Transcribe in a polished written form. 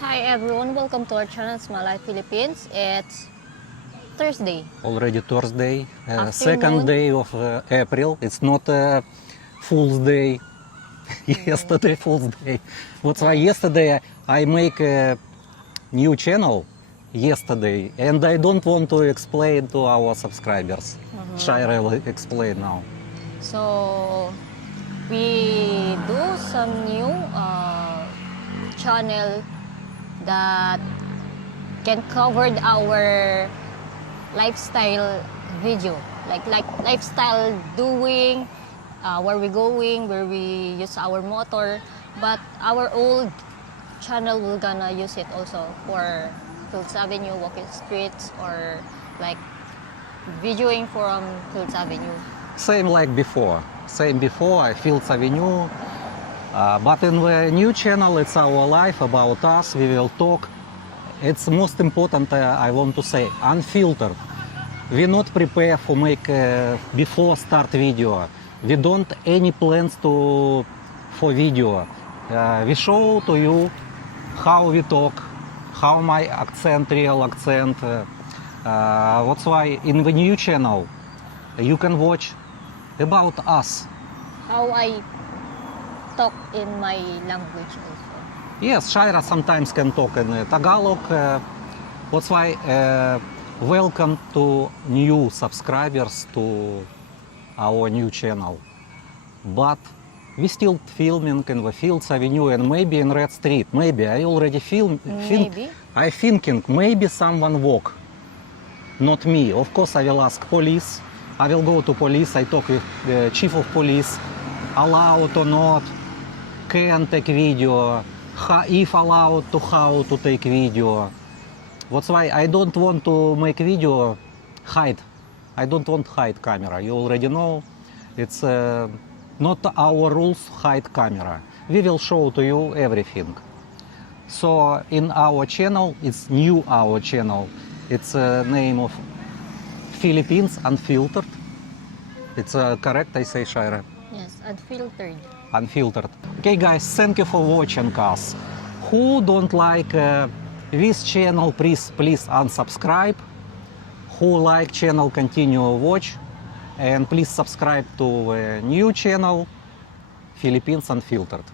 Hi everyone, welcome to our channel Small Life Philippines. It's Thursday. Already Thursday, Afternoon. second day of April. It's not a Fool's Day. Yesterday Fool's Day. That's why yesterday I make a new channel yesterday, and I don't want to explain to our subscribers. Shira will explain now. So we do some new channel that can cover our lifestyle video, like lifestyle doing, where we going, where we use our motor. But our old channel we're gonna use it also for Fields Avenue, walking streets, or like videoing from Fields Avenue. Same like before. Same before, I Fields Avenue. But in the new channel, it's our life, about us, we will talk. It's most important, I want to say, unfiltered. We not prepare for make before start video. We don't any plans for video. We show to you how we talk, how my accent, real accent. That's why in the new channel you can watch about us. How I talk in my language also. Yes, Shira sometimes can talk in Tagalog. That's why welcome to new subscribers to our new channel. But we still filming in the Fields Avenue and maybe in Red Street. Maybe I already Maybe. I thinking maybe someone walk, not me. Of course, I will ask police. I will go to police. I talk with the chief of police. Allowed or not? Can take video, if allowed to how to take video. That's why I don't want to make video hide. I don't want hide camera. You already know, it's not our rules hide camera. We will show to you everything. So in our channel, it's new our channel. It's name of Philippines Unfiltered. It's correct, I say, Shira? Yes, unfiltered. Unfiltered. Okay guys, thank you for watching us. Who don't like this channel, please unsubscribe. Who like channel, continue watch. And please subscribe to a new channel, Philippines Unfiltered.